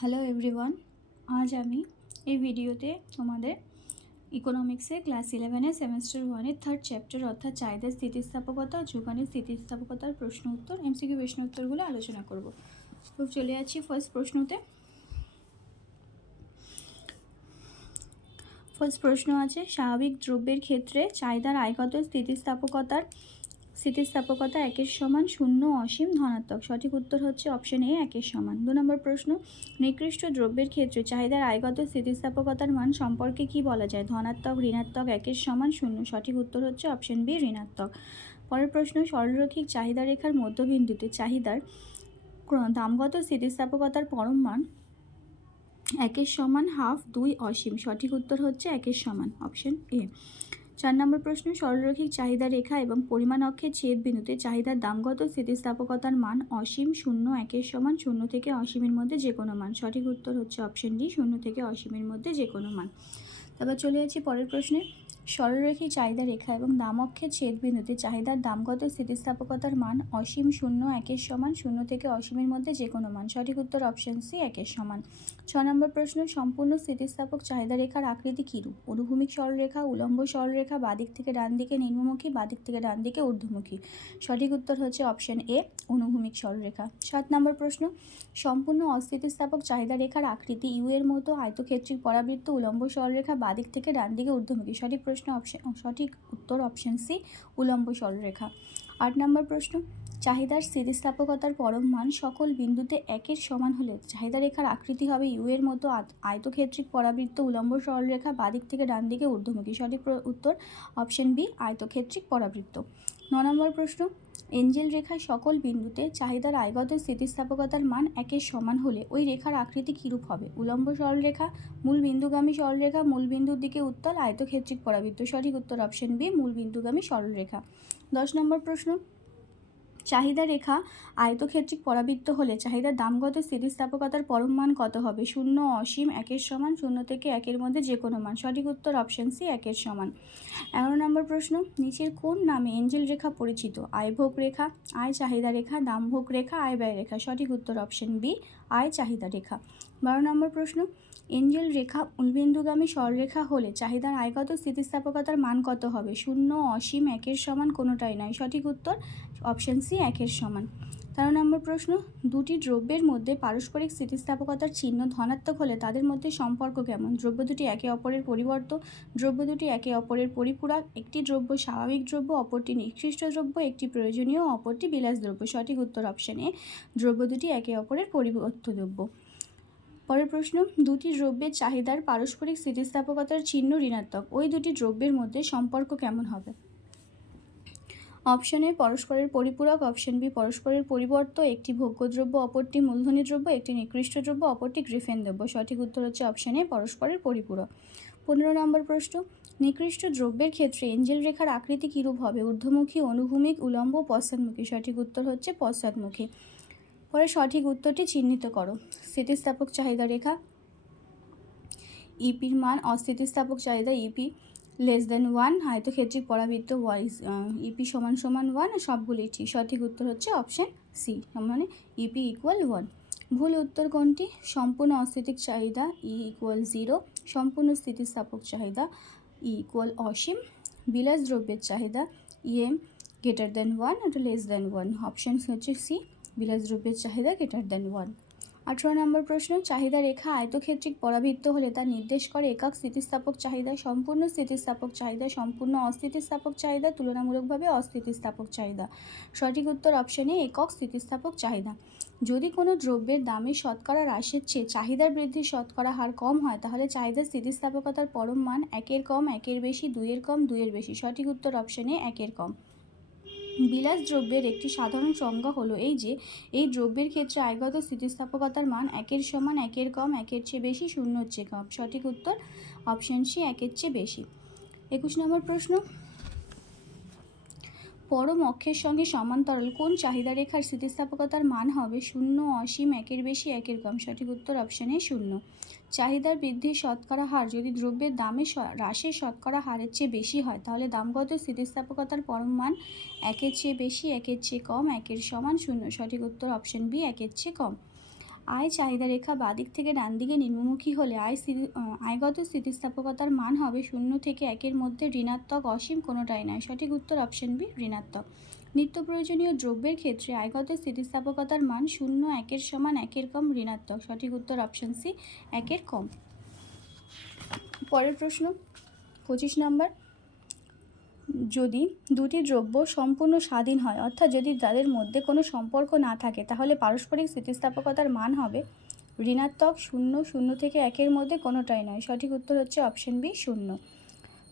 Hello everyone, আজ আমি এই ভিডিওতে তোমাদের ইকোনমিক্সে ক্লাস 11-এর সেমেস্টার 1-এর থার্ড চ্যাপ্টার অর্থাৎ চাহিদা স্থিতিস্থাপকতা ও যোগানের স্থিতিস্থাপকতার প্রশ্ন উত্তর এমসিকিউ প্রশ্ন উত্তরগুলো আলোচনা করব। তো চলে যাচ্ছি ফার্স্ট প্রশ্নতে। ফার্স্ট প্রশ্ন আছে, স্বাভাবিক দ্রব্যের ক্ষেত্রে চাহিদার আইগত স্থিতিস্থাপকতা একের সমান, শূন্য, অসীম, ধনাত্মক। সঠিক উত্তর হচ্ছে অপশন এ, একের সমান। 2 নম্বর প্রশ্ন, নিকৃষ্ট দ্রব্যের ক্ষেত্রে চাহিদার আইগত স্থিতিস্থাপকতার মান সম্পর্কে কি বলা যায়? ধনাত্মক, ঋণাত্মক, একের সমান, শূন্য। সঠিক উত্তর হচ্ছে অপশন বি, ঋণাত্মক। পরের প্রশ্ন, সরলরৈখিক চাহিদা রেখার মধ্যবিন্দুতে চাহিদার দামগত স্থিতিস্থাপকতার পরম মান একের সমান, হাফ, 2, অসীম। সঠিক উত্তর হচ্ছে একের সমান, অপশন এ। 4 নম্বর প্রশ্ন, সরলরৈখিক চাহিদা রেখা এবং পরিমাণ অক্ষের ছেদ বিন্দুতে চাহিদার দামগত স্থিতিস্থাপকতার মান অসীম, শূন্য, একের সমান, শূন্য থেকে অসীমের মধ্যে যে কোনো মান। সঠিক উত্তর হচ্ছে অপশন ডি, শূন্য থেকে অসীমের মধ্যে যে কোনো মান। তারপর চলে যাচ্ছি পরের প্রশ্নে, সরলরৈখিক চাহিদা রেখা এবং দামক্ষের ছেদ বিন্দুতে চাহিদার দামগত স্থিতিস্থাপকতার মান অসীম, শূন্য, একের সমান, শূন্য থেকে অসীমের মধ্যে যে কোনো মান। সঠিক উত্তর অপশন সি, একের সমান। 6 নম্বর প্রশ্ন, সম্পূর্ণ স্থিতিস্থাপক চাহিদা রেখার আকৃতি কীরূপ? অনুভূমিক সরলরেখা, উলম্ব সরলরেখা, বাদিক থেকে ডান দিকে নিম্নমুখী, বাদিক থেকে ডান দিকে ঊর্ধ্বমুখী। সঠিক উত্তর হচ্ছে অপশন এ, অনুভূমিক সরলরেখা। 7 নম্বর প্রশ্ন, সম্পূর্ণ অস্থিতিস্থাপক চাহিদা রেখার আকৃতি ইউ এর মতো আয়তক্ষেত্রিক পরাবৃত্ত উলম্ব সরলরেখা, বাদিক থেকে ডান দিকে ঊর্ধ্বমুখী। সঠিক উত্তর অপশন সি, উলম্ব সরলরেখা। 8 নম্বর প্রশ্ন, চাহিদার স্থিতিস্থাপকতার পরম মান সকল বিন্দুতে একের সমান হলে চাহিদা রেখার আকৃতি হবে ইউ এর মতো আয়তক্ষেত্রিক পরাবৃত্ত উলম্ব সরলরেখা, বাদিক থেকে ডান দিকে ঊর্ধ্বমুখী। সঠিক উত্তর অপশন বি, আয়তক্ষেত্রিক পরাবৃত্ত। 9 নম্বর প্রশ্ন, এঞ্জেল রেখায় সকল বিন্দুতে চাহিদার আইগত স্থিতিস্থাপকতার মান একের সমান হলে ওই রেখার আকৃতি কীরূপ হবে? উলম্ব সরলরেখা, মূল বিন্দুগামী সরলরেখা, মূল বিন্দুর দিকে উত্তল, আয়তক্ষেত্রিক পরাবৃত্ত। সঠিক উত্তর অপশন বি, মূল বিন্দুগামী সরলরেখা। 10 নম্বর প্রশ্ন, চাহিদা রেখা আয়তক্ষেত্রিক পরাবৃত্ত হলে চাহিদার দামগত স্থিতিস্থাপকতার পরম মান কত হবে? শূন্য, অসীম, একের সমান, শূন্য থেকে একের মধ্যে যে কোনো মান। সঠিক উত্তর অপশন সি, একের সমান। 11 নম্বর প্রশ্ন, নিচের কোন নামে এঞ্জেল রেখা পরিচিত? আয়ভোগ রেখা, আয় চাহিদা রেখা, দামভোগ রেখা, আয় ব্যয় রেখা। সঠিক উত্তর অপশন বি, আয় চাহিদা রেখা। 12 নম্বর প্রশ্ন, এঞ্জেল রেখা মূলবিন্দুগামী সরলরেখা হলে চাহিদার আয়গত স্থিতিস্থাপকতার মান কত হবে? শূন্য, অসীম, একের সমান, কোনোটাই নয়। সঠিক উত্তর অপশন সি, একের সমান। 13 নম্বর প্রশ্ন, দুটি দ্রব্যের মধ্যে পারস্পরিক স্থিতিস্থাপকতার চিহ্ন ধনাত্মক হলে তাদের মধ্যে সম্পর্ক কেমন? দ্রব্য দুটি একে অপরের পরিবর্ত, দ্রব্য দুটি একে অপরের পরিপূরক, একটি দ্রব্য স্বাভাবিক দ্রব্য, অপরটি নিকৃষ্ট দ্রব্য, একটি প্রয়োজনীয়, অপরটি বিলাস দ্রব্য। সঠিক উত্তর অপশন এ, দ্রব্য দুটি একে অপরের পরিবর্ত দ্রব্য। পরের প্রশ্ন, দুটি দ্রব্যের চাহিদার পারস্পরিক স্থিতিস্থাপকতার চিহ্ন ঋণাত্মক, ওই দুটি দ্রব্যের মধ্যে সম্পর্ক কেমন হবে? অপশন এ, পরস্পরের পরিপূরক, অপশন বি, পরস্পরের পরিবর্ত, একটি ভোগ্যদ্রব্য, অপরটি মূলধনী দ্রব্য, একটি নিকৃষ্ট দ্রব্য, অপরটি গ্রিফেন দ্রব্য। সঠিক উত্তর হচ্ছে অপশন এ, পরস্পরের পরিপূরক। 15 নম্বর প্রশ্ন, নিকৃষ্ট দ্রব্যের ক্ষেত্রে এঞ্জেল রেখার আকৃতি কীরূপ হবে? ঊর্ধ্বমুখী, অনুভূমিক, উলম্ব, পশ্চাৎমুখী। সঠিক উত্তর হচ্ছে পশ্চাৎমুখী। পরে সঠিক উত্তরটি চিহ্নিত করো। স্থিতিস্থাপক চাহিদা রেখা, ইপির মান, অস্থিতিস্থাপক চাহিদা ইপি <1, আয়তক্ষেত্রিক পরাবৃত্ত ইপি সমান সমান 1, সবগুলি ঠিক। সঠিক উত্তর হচ্ছে অপশন সি, মানে ইপি ইকুয়াল 1। ভুল উত্তর কোনটি? সম্পূর্ণ অস্থিতিক চাহিদা ই ইকুয়াল 0, সম্পূর্ণ স্থিতিস্থাপক চাহিদা ই ইকুয়াল অসীম, বিলাস দ্রব্যের চাহিদা ইএম গ্রেটার দেন 1 এটা লেস দেন 1। অপশন হচ্ছে সি, বিলাস দ্রব্যের চাহিদা গ্রেটার দেন 1। 18 নম্বর প্রশ্ন, চাহিদা রেখা আয়তক্ষেত্রিক পরাবৃত্ত হলে তা নির্দেশ করে একক স্থিতিস্থাপক চাহিদা, সম্পূর্ণ স্থিতিস্থাপক চাহিদা, সম্পূর্ণ অস্থিতিস্থাপক চাহিদা, তুলনামূলকভাবে অস্থিতিস্থাপক চাহিদা। সঠিক উত্তর অপশনে একক স্থিতিস্থাপক চাহিদা। যদি কোনো দ্রব্যের দামের শতকরা হ্রাসের চেয়ে চাহিদার বৃদ্ধির শতকরা হার কম হয় তাহলে চাহিদার স্থিতিস্থাপকতার পরম মান একের কম, একের বেশি, দুইয়ের কম, দুইয়ের বেশি। সঠিক উত্তর অপশনে একের কম। বিলাস দ্রব্যের একটি সাধারণ সংজ্ঞা হলো এই যে এই দ্রব্যের ক্ষেত্রে আইগত স্থিতিস্থাপকতার মান একের সমান, একের কম, একের চেয়ে বেশি, শূন্যর চেয়ে কম। সঠিক উত্তর অপশন সি, একের চেয়ে বেশি। 21 নম্বর প্রশ্ন, পরম অক্ষের সঙ্গে সমান্তরাল কোন চাহিদা রেখার স্থিতিস্থাপকতার মান হবে শূন্য, অসীম, একের বেশি, একের কম? সঠিক উত্তর অপশন এ, শূন্য। চাহিদার বৃদ্ধির শতকরা হার যদি দ্রব্যের দামের হ্রাসের শতকরা হারের চেয়ে বেশি হয় তাহলে দামগত স্থিতিস্থাপকতার পরম মান একের চেয়ে বেশি, একের চেয়ে কম, একের সমান, শূন্য। সঠিক উত্তর অপশন বি, একের চেয়ে কম। আয় চাহিদা রেখা বাদিক থেকে ডান দিকে নিম্নমুখী হলে আয়গত স্থিতিস্থাপকতার মান হবে 0 থেকে 1-এর মধ্যে, ঋণাত্মক, অসীম, কোনোটাই নয়। সঠিক উত্তর অপশন বি, ঋণাত্মক। নিত্য প্রয়োজনীয় দ্রব্যের ক্ষেত্রে আয়গত স্থিতিস্থাপকতার মান 0, 1-এর সমান, 1-এর কম, ঋণাত্মক। সঠিক উত্তর অপশন সি, 1-এর কম। পরের প্রশ্ন 25 নম্বর। যদি দুটি দ্রব্য সম্পূর্ণ স্বাধীন হয়, অর্থাৎ যদি তাদের মধ্যে কোনো সম্পর্ক না থাকে, তাহলে পারস্পরিক স্থিতিস্থাপকতার মান হবে ঋণাত্মক, 0, 0 থেকে 1-এর মধ্যে, কোনোটাই নয়। সঠিক উত্তর হচ্ছে অপশন বি, 0।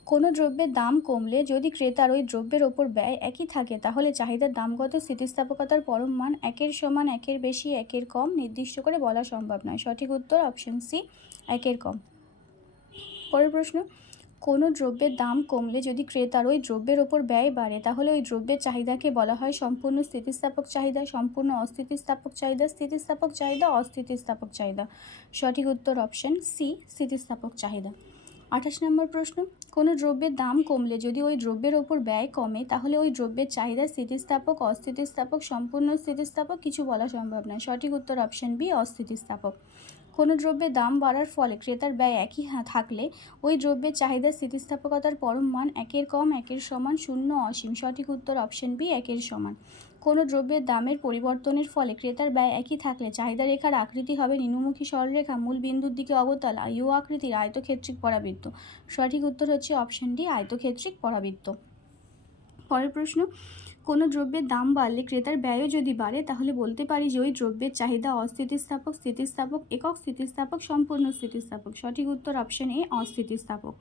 কোনো দ্রব্যের দাম কমলে যদি ক্রেতার ওই দ্রব্যের ওপর ব্যয় একই থাকে, তাহলে চাহিদার দামগত স্থিতিস্থাপকতার পরম মান 1-এর সমান, 1-এর বেশি, 1-এর কম নির্দিষ্ট করে বলা সম্ভব নয়। সঠিক উত্তর অপশন সি, 1-এর কম। পরের প্রশ্ন, কোনো দ্রব্যের দাম কমলে যদি ক্রেতার ওই দ্রব্যের ওপর ব্যয় বাড়ে, তাহলে ওই দ্রব্যের চাহিদাকে বলা হয় সম্পূর্ণ স্থিতিস্থাপক চাহিদা, সম্পূর্ণ অস্থিতিস্থাপক চাহিদা, স্থিতিস্থাপক চাহিদা, অস্থিতিস্থাপক চাহিদা। সঠিক উত্তর অপশন সি, স্থিতিস্থাপক চাহিদা। 28 নম্বর প্রশ্ন, কোনো দ্রব্যের দাম কমলে যদি ওই দ্রব্যের ওপর ব্যয় কমে, তাহলে ওই দ্রব্যের চাহিদা স্থিতিস্থাপক, অস্থিতিস্থাপক, সম্পূর্ণ স্থিতিস্থাপক, কিছু বলা সম্ভব নয়। সঠিক উত্তর অপশন বি, অস্থিতিস্থাপক। কোনো দ্রব্যের দাম বাড়ার ফলে ক্রেতার ব্যয় একই থাকলে ওই দ্রব্যের চাহিদা স্থিতিস্থাপকতার পরম মান 1-এর কম, 1-এর সমান, 0, অসীম। সঠিক উত্তর অপশন বি, 1-এর সমান। কোনো দ্রব্যের দামের পরিবর্তনের ফলে ক্রেতার ব্যয় একই থাকলে চাহিদা রেখার আকৃতি হবে নিম্নমুখী সরলরেখা, মূল বিন্দুর দিকে অবতল, ইউ আকৃতির, আয়তক্ষেত্রিক পরাবৃত্ত। সঠিক উত্তর হচ্ছে অপশন ডি, আয়তক্ষেত্রিক পরাবৃত্ত। পরের প্রশ্ন, কোনো দ্রব্যের দাম বাড়লে ক্রেতার ব্যয়ও যদি বাড়ে, তাহলে বলতে পারি যে ওই দ্রব্যের চাহিদা অস্থিতিস্থাপক, স্থিতিস্থাপক, একক স্থিতিস্থাপক, সম্পূর্ণ স্থিতিস্থাপক। সঠিক উত্তর অপশন এ, অস্থিতিস্থাপক।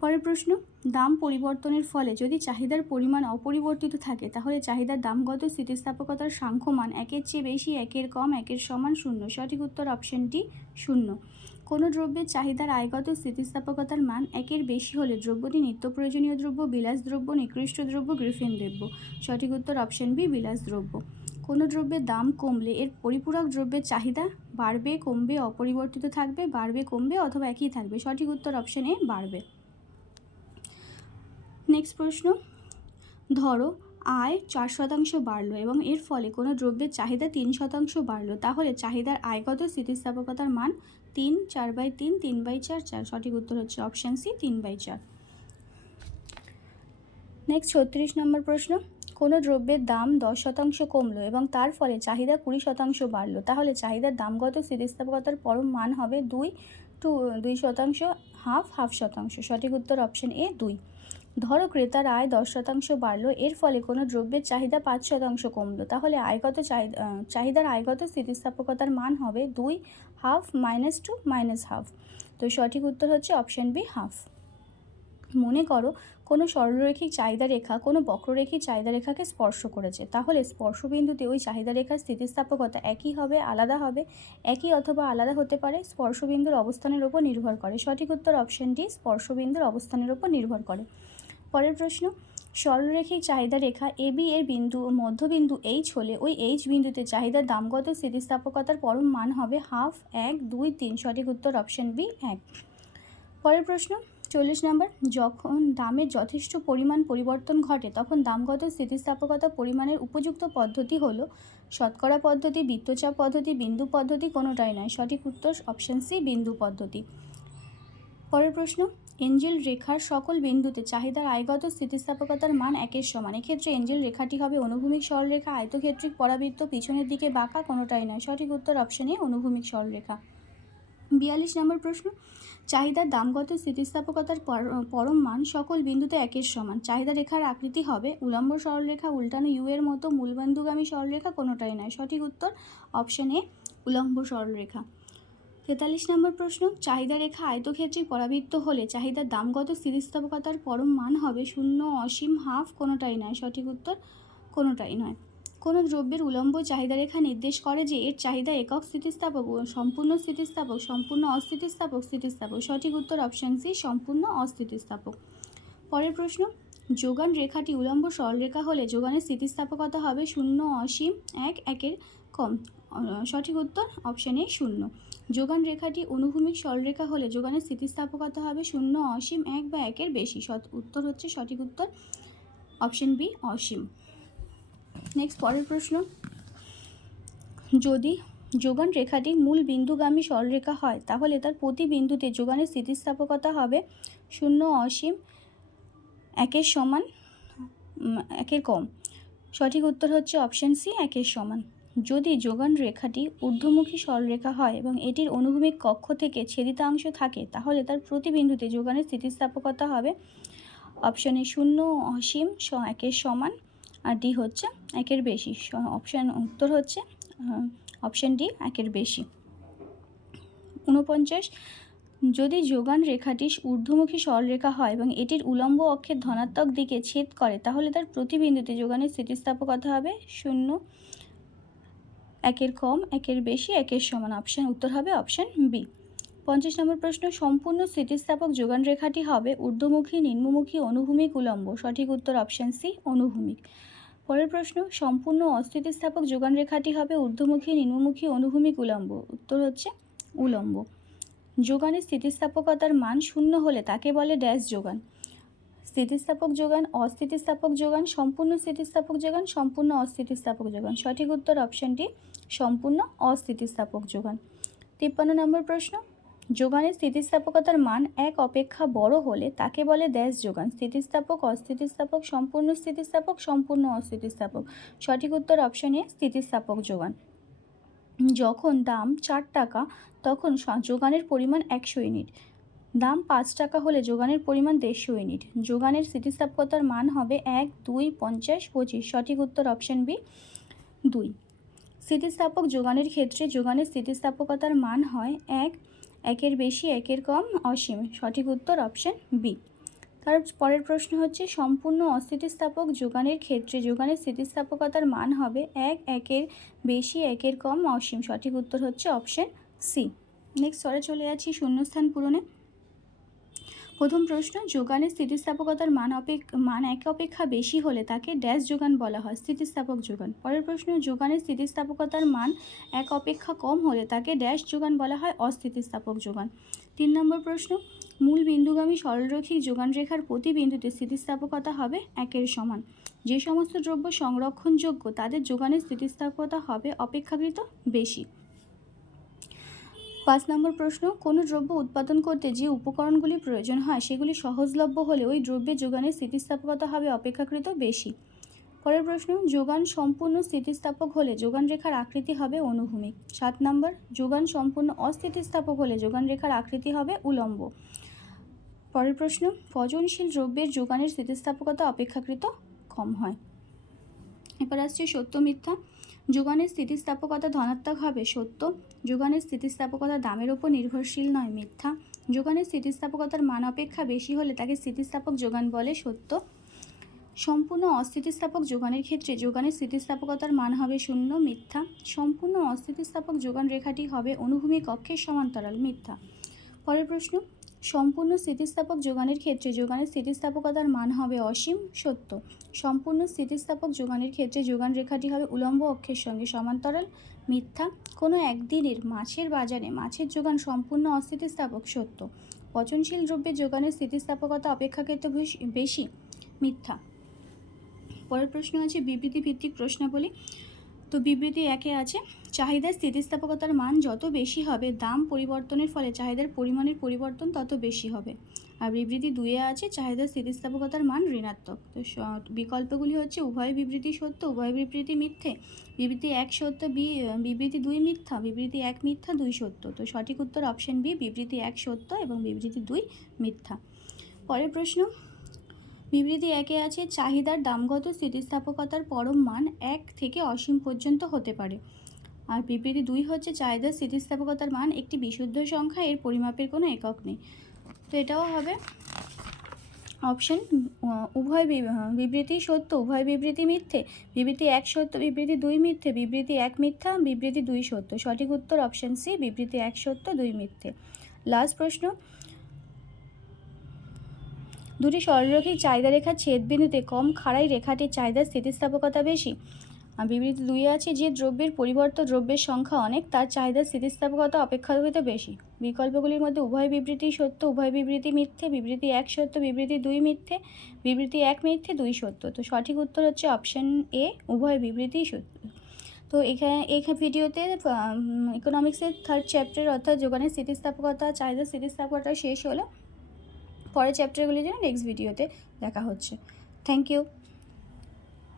পরের প্রশ্ন, দাম পরিবর্তনের ফলে যদি চাহিদার পরিমাণ অপরিবর্তিত থাকে, তাহলে চাহিদার দামগত স্থিতিস্থাপকতার সাংখ্যমান 1-এর চেয়ে বেশি, 1-এর কম, 1-এর সমান, 0। সঠিক উত্তর অপশন ডি, 0। কোনো দ্রব্যের চাহিদার আয়গত স্থিতিস্থাপকতার মান 1-এর বেশি হলে দ্রব্যটি নিত্য প্রয়োজনীয় দ্রব্য, বিলাস দ্রব্য, নিকৃষ্ট দ্রব্য, গ্রিফিন দ্রব্য। সঠিক উত্তর অপশন বি, বিলাস দ্রব্য। কোনো দ্রব্যের দাম কমলে এর পরিপূরক দ্রব্যের চাহিদা বাড়বে, কমবে, অপরিবর্তিত থাকবে, বাড়বে, কমবে, অথবা একই থাকবে। সঠিক উত্তর অপশন এ, বাড়বে। নেক্সট প্রশ্ন, ধরো আয় 4% বাড়লো এবং এর ফলে কোনো দ্রব্যের চাহিদা 3% বাড়লো, তাহলে চাহিদার আয়গত স্থিতিস্থাপকতার মান 3, 4/3, 3/4, 4। সঠিক উত্তর হচ্ছে অপশান সি, 3/4। নেক্সট 36 নম্বর প্রশ্ন, কোনো দ্রব্যের দাম 10% কমলো এবং তার ফলে চাহিদা 20% বাড়লো, তাহলে চাহিদার দামগত স্থিতিস্থাপকতার পরম মান হবে 2%, হাফ শতাংশ। সঠিক উত্তর অপশন এ, 2। ধরো ক্রেতার আয় 10% বাড়লো, এর ফলে কোনো দ্রব্যের চাহিদা 5% কমলো, তাহলে চাহিদার আয়গত স্থিতিস্থাপকতার মান হবে 2, হাফ, -2, -হাফ। তো সঠিক উত্তর হচ্ছে অপশন বি, হাফ। মনে করো কোনো সরলরৈখিক চাহিদা রেখা কোনো বক্ররেখিক চাহিদা রেখাকে স্পর্শ করেছে, তাহলে স্পর্শবিন্দুতে ওই চাহিদা রেখার স্থিতিস্থাপকতা একই হবে, আলাদা হবে, একই অথবা আলাদা হতে পারে, স্পর্শবিন্দুর অবস্থানের উপর নির্ভর করে। সঠিক উত্তর অপশন ডি, স্পর্শবিন্দুর অবস্থানের উপর নির্ভর করে। পরের প্রশ্ন, সরলরৈখিক চাহিদা রেখা এবি এর মধ্যবিন্দু এইচ হলে ওই এইচ বিন্দুতে চাহিদার দামগত স্থিতিস্থাপকতার পরম মান হবে হাফ, 1, 2, 3। সঠিক উত্তর অপশন বি, 1। পরের প্রশ্ন 40 নম্বর, যখন দামের যথেষ্ট পরিমাণ পরিবর্তন ঘটে, তখন দামগত স্থিতিস্থাপকতা পরিমাণের উপযুক্ত পদ্ধতি হলো শতকরা পদ্ধতি, বৃত্তচাপ পদ্ধতি, বিন্দু পদ্ধতি, কোনোটাই নয়। সঠিক উত্তর অপশন সি, বিন্দু পদ্ধতি। পরের প্রশ্ন, এঞ্জেল রেখার সকল বিন্দুতে চাহিদার আয়গত স্থিতিস্থাপকতার মান 1-এর সমান, এক্ষেত্রে এঞ্জেল রেখাটি হবে অনুভূমিক সরলরেখা, আয়তক্ষেত্রিক পরাবৃত্ত, পিছনের দিকে বাঁকা, কোনোটাই নয়। সঠিক উত্তর অপশন এ, অনুভূমিক সরলরেখা। 42 নম্বর প্রশ্ন, চাহিদার দামগত স্থিতিস্থাপকতার পরম মান সকল বিন্দুতে 1-এর সমান, চাহিদা রেখার আকৃতি হবে উলম্ব সরলরেখা, উল্টানো ইউ এর মতো, মূলবিন্দুগামী সরলরেখা, কোনোটাই নয়। সঠিক উত্তর অপশন এ, উলম্ব সরলরেখা। 43 নম্বর প্রশ্ন, চাহিদা রেখা আয়তক্ষেত্রিক পরাবৃত্ত হলে চাহিদার দামগত স্থিতিস্থাপকতার পরম মান হবে 0, অসীম, হাফ, কোনোটাই নয়। সঠিক উত্তর কোনোটাই নয়। কোনো দ্রব্যের উলম্ব চাহিদা রেখা নির্দেশ করে যে এর চাহিদা একক স্থিতিস্থাপক, সম্পূর্ণ স্থিতিস্থাপক, সম্পূর্ণ অস্থিতিস্থাপক, স্থিতিস্থাপক। সঠিক উত্তর অপশন সি, সম্পূর্ণ অস্থিতিস্থাপক। পরের প্রশ্ন, যোগান রেখাটি উলম্ব সরলরেখা হলে যোগানের স্থিতিস্থাপকতা হবে 0, অসীম, 1, 1-এর কম। সঠিক উত্তর অপশন এ, 0। যোগান রেখাটি অনুভূমিক সরলরেখা হলে যোগানের স্থিতিস্থাপকতা হবে 0, অসীম, 1 বা 1-এর বেশি। উত্তর হচ্ছে সঠিক উত্তর অপশন বি, অসীম। নেক্সট পরের প্রশ্ন, যদি যোগান রেখাটি মূল বিন্দুগামী সরলরেখা হয় তাহলে তার প্রতি বিন্দুতে যোগানের স্থিতিস্থাপকতা হবে 0, অসীম, 1-এর সমান, 1-এর কম। সঠিক উত্তর হচ্ছে অপশান সি, 1-এর সমান। যদি যোগান রেখাটি ঊর্ধ্বমুখী সরলরেখা হয় এবং এটির অনুভূমিক কক্ষ থেকে ছেদিতাংশ থাকে তাহলে তার প্রতি বিন্দুতে যোগানের স্থিতিস্থাপকতা হবে অপশানে 0, অসীম, 1-এর সমান, আর ডি হচ্ছে 1-এর বেশি। উত্তর হচ্ছে অপশান ডি, 1-এর বেশি। 49, যদি যোগান রেখাটি ঊর্ধ্বমুখী সরলরেখা হয় এবং এটির উলম্ব অক্ষের ধনাত্মক দিকে ছেদ করে তাহলে তার প্রতি বিন্দুতে যোগানের স্থিতিস্থাপকতা হবে 0, 1-এর কম, 1-এর বেশি, 1-এর সমান। উত্তর হবে অপশান বি। 50 নম্বর প্রশ্ন, সম্পূর্ণ স্থিতিস্থাপক যোগান রেখাটি হবে ঊর্ধ্বমুখী, নিম্নমুখী, অনুভূমিক, উলম্ব। সঠিক উত্তর অপশান সি, অনুভূমিক। পরের প্রশ্ন, সম্পূর্ণ অস্থিতিস্থাপক যোগান রেখাটি হবে ঊর্ধ্বমুখী, নিম্নমুখী, অনুভূমিক, উলম্ব। উত্তর হচ্ছে উলম্ব। যোগানের স্থিতিস্থাপকতার মান 0 হলে তাকে বলে ড্যাশ যোগান। স্থিতিস্থাপক যোগান, অস্থিতিস্থাপক যোগান, সম্পূর্ণ স্থিতিস্থাপক যোগান, সম্পূর্ণ অস্থিতিস্থাপক যোগান। সঠিক উত্তর অপশানটি সম্পূর্ণ অস্থিতিস্থাপক যোগান। 53 নম্বর প্রশ্ন, যোগানের স্থিতিস্থাপকতার মান 1 অপেক্ষা বড় হলে তাকে বলে ড্যাশ যোগান। স্থিতিস্থাপক, অস্থিতিস্থাপক, সম্পূর্ণ স্থিতিস্থাপক, সম্পূর্ণ অস্থিতিস্থাপক। সঠিক উত্তর অপশান এ, স্থিতিস্থাপক যোগান। যখন দাম 4 টাকা তখন যোগানের পরিমাণ 100 ইউনিট। দাম 5 টাকা হলে যোগানের পরিমাণ 150 ইউনিট। যোগানের স্থিতিস্থাপকতার মান হবে 1, 2, 50, 25। সঠিক উত্তর অপশান বি, 2। স্থিতিস্থাপক যোগানের ক্ষেত্রে যোগানের স্থিতিস্থাপকতার মান হয় 1, 1-এর বেশি, 1-এর কম, অসীম। সঠিক উত্তর অপশান বি। তার পরের প্রশ্ন হচ্ছে, সম্পূর্ণ অস্থিতিস্থাপক যোগানের ক্ষেত্রে যোগানের স্থিতিস্থাপকতার মান হবে 1, 1-এর বেশি, 1-এর কম, অসীম। সঠিক উত্তর হচ্ছে অপশান সি। নেক্সট চলে যাচ্ছি শূন্যস্থান পূরণে। প্রথম প্রশ্ন, যোগানের স্থিতিস্থাপকতার মান 1 অপেক্ষা বেশি হলে তাকে ড্যাশ যোগান বলা হয়, স্থিতিস্থাপক যোগান। পরের প্রশ্ন, যোগানের স্থিতিস্থাপকতার মান 1 অপেক্ষা কম হলে তাকে ড্যাশ যোগান বলা হয়, অস্থিতিস্থাপক যোগান। 3 নম্বর প্রশ্ন, মূল বিন্দুগামী সরলরৈখিক যোগান রেখার প্রতি বিন্দুতে স্থিতিস্থাপকতা হবে 1-এর সমান। যে সমস্ত দ্রব্য সংরক্ষণযোগ্য তাদের যোগানের স্থিতিস্থাপকতা হবে অপেক্ষাকৃত বেশি। 5 নম্বর প্রশ্ন, কোনো দ্রব্য উৎপাদন করতে যে উপকরণগুলি প্রয়োজন হয় সেগুলি সহজলভ্য হলে ওই দ্রব্যের যোগানের স্থিতিস্থাপকতা হবে অপেক্ষাকৃত বেশি। পরের প্রশ্ন, যোগান সম্পূর্ণ স্থিতিস্থাপক হলে যোগান রেখার আকৃতি হবে অনুভূমিক। 7 নম্বর, যোগান সম্পূর্ণ অস্থিতিস্থাপক হলে যোগান রেখার আকৃতি হবে উলম্ব। পরের প্রশ্ন, পচনশীল দ্রব্যের যোগানের স্থিতিস্থাপকতা অপেক্ষাকৃত কম হয়। এবার আসছে সত্য মিথ্যা। যোগানের স্থিতিস্থাপকতা ধনাত্মক হবে সত্য। যোগানের স্থিতিস্থাপকতা দামের ওপর নির্ভরশীল নয়, মিথ্যা। যোগানের স্থিতিস্থাপকতার মান অপেক্ষা বেশি হলে তাকে স্থিতিস্থাপক যোগান বলে, সত্য। সম্পূর্ণ অস্থিতিস্থাপক যোগানের ক্ষেত্রে যোগানের স্থিতিস্থাপকতার মান হবে 0, মিথ্যা। সম্পূর্ণ অস্থিতিস্থাপক যোগান রেখাটি হবে অনুভূমিক অক্ষের সমান্তরাল, মিথ্যা। পরের প্রশ্ন, সম্পূর্ণ স্থিতিস্থাপক যোগানের ক্ষেত্রে যোগানের স্থিতিস্থাপকতার মান হবে অসীম, সত্য। সম্পূর্ণ স্থিতিস্থাপক যোগানের ক্ষেত্রে যোগান রেখাটি হবে উলম্ব অক্ষের সঙ্গে সমান্তরাল, মিথ্যা। কোনো একদিনের মাছের বাজারে মাছের যোগান সম্পূর্ণ অস্থিতিস্থাপক, সত্য। পচনশীল দ্রব্যের যোগানের স্থিতিস্থাপকতা অপেক্ষাকৃত বেশি, মিথ্যা। পরের প্রশ্ন আছে বিবৃতি ভিত্তিক প্রশ্নাবলী। তো বিবৃতি 1-এ আছে, চাহিদার স্থিতিস্থাপকতার মান যত বেশি হবে দাম পরিবর্তনের ফলে চাহিদার পরিমাণের পরিবর্তন তত বেশি হবে। আর বিবৃতি 2-এ আছে, চাহিদার স্থিতিস্থাপকতার মান ঋণাত্মক। তো বিকল্পগুলি হচ্ছে উভয় বিবৃতি সত্য, উভয় বিবৃতি মিথ্যে, বিবৃতি 1 সত্য, বিবৃতি 2 মিথ্যা, বিবৃতি 1 মিথ্যা, 2 সত্য। তো সঠিক উত্তর অপশান বি, বিবৃতি 1 সত্য এবং বিবৃতি 2 মিথ্যা। পরের প্রশ্ন, বিবৃতি 1-এ আছে, চাহিদার দামগত স্থিতিস্থাপকতার পরম মান 1 থেকে অসীম পর্যন্ত হতে পারে। আর বিবৃতি 2 হচ্ছে, চাহিদার স্থিতিস্থাপকতার মান একটি বিশুদ্ধ সংখ্যা, এর পরিমাপের কোনো একক নেই। তো এটাও হবে অপশান উভয় বিবৃতি সত্য, উভয় বিবৃতি মিথ্যে, বিবৃতি 1 সত্য, বিবৃতি 2 মিথ্যে, বিবৃতি 1 মিথ্যা, বিবৃতি 2 সত্য। সঠিক উত্তর অপশান সি, বিবৃতি 1 সত্য, 2 মিথ্যে। লাস্ট প্রশ্ন, দুটি সরলরৈখিক চাহিদা রেখার ছেদবিন্দুতে কম খাড়াই রেখাটির চাহিদার স্থিতিস্থাপকতা বেশি। আর বিবৃতি 2-এ আছে, যে দ্রব্যের পরিবর্ত দ্রব্যের সংখ্যা অনেক তার চাহিদার স্থিতিস্থাপকতা অপেক্ষাকৃত বেশি। বিকল্পগুলির মধ্যে উভয় বিবৃতি সত্য, উভয় বিবৃতি মিথ্যে, বিবৃতি 1 সত্য, বিবৃতি 2 মিথ্যে, বিবৃতি 1 মিথ্যে, 2 সত্য। তো সঠিক উত্তর হচ্ছে অপশান এ, উভয় বিবৃতি সত্য। তো এই ভিডিওতে ইকোনমিক্সের 3rd চ্যাপ্টার অর্থাৎ যোগানের স্থিতিস্থাপকতা, চাহিদার স্থিতিস্থাপকতা শেষ হলো। পরের চ্যাপ্টারগুলি যেন নেক্সট ভিডিওতে দেখা হচ্ছে। Thank you.